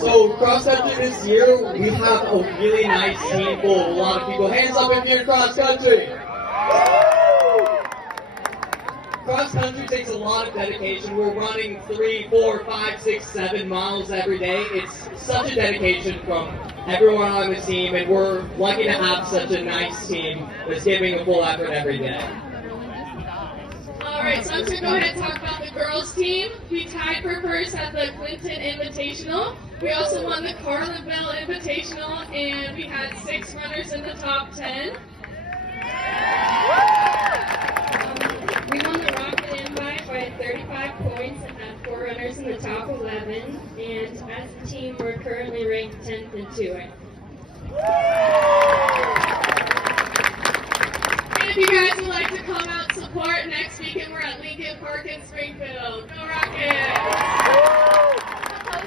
So cross country this year, we have a really nice team full of a lot of people. Hands up if you're in cross country. Cross country takes a lot of dedication. We're running 3, 4, 5, 6, 7 miles every day. It's such a dedication from everyone on the team, and we're lucky to have such a nice team that's giving a full effort every day. Alright, so I'm going to go ahead and talk about the girls team. We tied for first at the Clinton Invitational. We also won the Carlinville Invitational, and we had 6 runners in the top 10. We won the Rocket Invite by 35 points and had 4 runners in the top 11. And as a team, we're currently ranked 10th and 2nd. And if you guys would like to come out and support next weekend, we're at Lincoln Park in Springfield. Go Rockets!